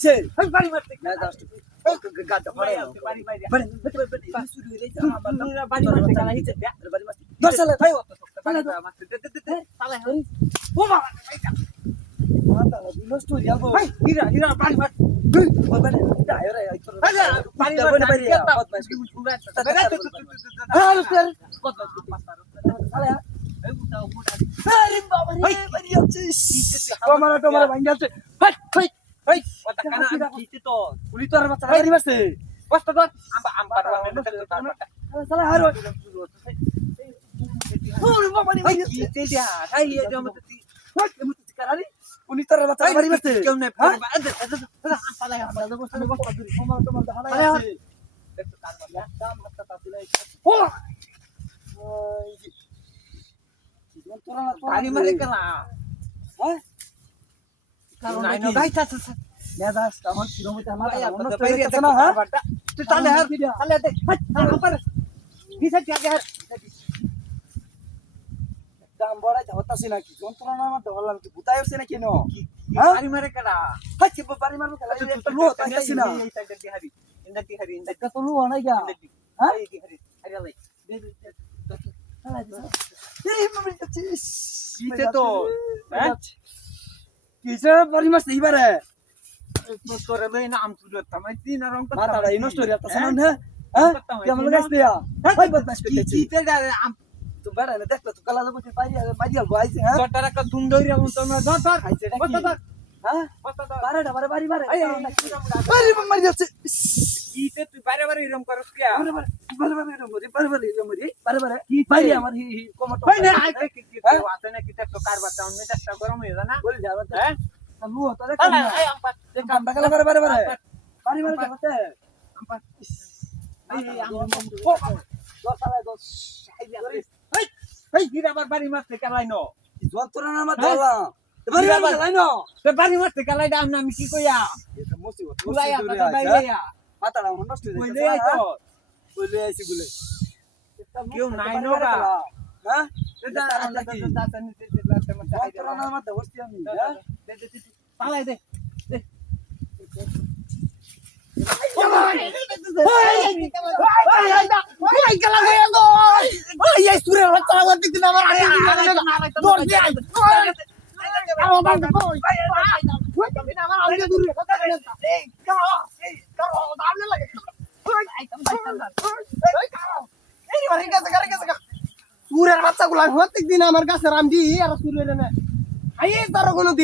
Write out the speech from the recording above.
সে ওই বাড়ি মারতে না দাস্ত গাটা পড়ে বাড়ি বাইরে বড় বড় শুরু হয়ে যায় আমার বাড়ি মারতে গেলা হিতে বাড়ি মারতে দর্শালে ভাই ও তালে হই ও বাবা মাথা নষ্ট হয়ে যাবো ভাই হীরা হীরা বাড়ি মার ওই বাড়ি এটা আরে বাড়ি বাড়ি মারতে বদমাশ আর ফের আরে আরে বাবা রে বাড়ি আছিস তোমার ভাঙা আছে হাই হাই ভাই ওটা কানা কিতে তো উনি তো আর বাচ্চা বাড়ি মারছে বস্তা তো আম্বা বাড়ি সালা হারো ওরে বাবা রে ভাই কিতে দিয়া ভাই এই যে মত কারারি উনি তো আর বাচ্চা বাড়ি মারছে কেউ নাই হ্যাঁ পালা আমরা বস্তা বস্তা দূরে তোমার তো হালাই আছে একটু কার মারলা দাম হাতটা তাতিলাই ও তোরা বাড়ি মারে কেলা হ্যাঁ কারণ নাই না গাইছ আছে মেজাজ কেমন কিলোমিটার মাথা বাইরে নষ্ট বাইরে হয়ে গেছে না হ্যাঁ তুই তালে হার তালে দে হার কিসে কি হার দাম বড়াইতে হতাছি নাকি যন্ত্রণা আমার ধরলাম কি ভূতাই হচ্ছে নাকি ন বাড়ি মারে কেলা হাচ্ছি বাড়ি মারবো খেলা একটা লো তাইছি না এই সাইডে দি হারি ইন্দা হারি একটা তো লো নাই গা হ্যাঁ এই দি হারি হারি লাই এই মামি যাচ্ছিস কিসে তো হ্যাঁ কিসে বাড়ি মারছে এইবারে তোরে লই না আম তুলে তামাই তিন রং করতে মাথাটা নষ্ট হয়ে যাচ্ছে না হ্যাঁ কেমন লাগাইছে ইয়া ভাই বদমাশ করতেছি কিতে আম তো বেড়া না দেখলে তো কালা লোক পারি মারি আলবো আইছে হ্যাঁ তোটার একটা ধুন্দরি রং তোমরা ধর খাইছে এটা বস্তা ধর হ্যাঁ বস্তা ধর বারেটা বারে বাড়ি এই বাড়ি মারি যাচ্ছে কিতে তুই বাইরে বাইরে এরকম করস কি বারে ভাই আমার কমর ভাই না আই কি আছে না কি তো কারবার দাও মেজাজটা গরম হয়ে যায় না বল যাবে হ্যাঁ লু হতো রে এই আমপা কাম বাগালে বারে বাড়ি যাবে আমপা এই গিরা বাড়ি মারতে কেলাই ন যন্ত্রণা আমার ধরলাম বাড়ি মারলাই না তে বাড়ি মারতে কেলাই দাম না আমি কি কইয়া এটা মুসিবত তুলাই আপনার বাইরেয়া মাথাটা নষ্ট হয়ে কইলে আই তো বলে আইছি বলে কেউ নাই নগা হ্যাঁ এটা আমরা তো দাঁতানি তে যন্ত্রণা আমার ধরছি আমি হ্যাঁ পালাই দে সুরের বাচ্চাগুলা প্রত্যেক দিন আমার কাছে রামজি আর সুরের না আই তার কোনো দিন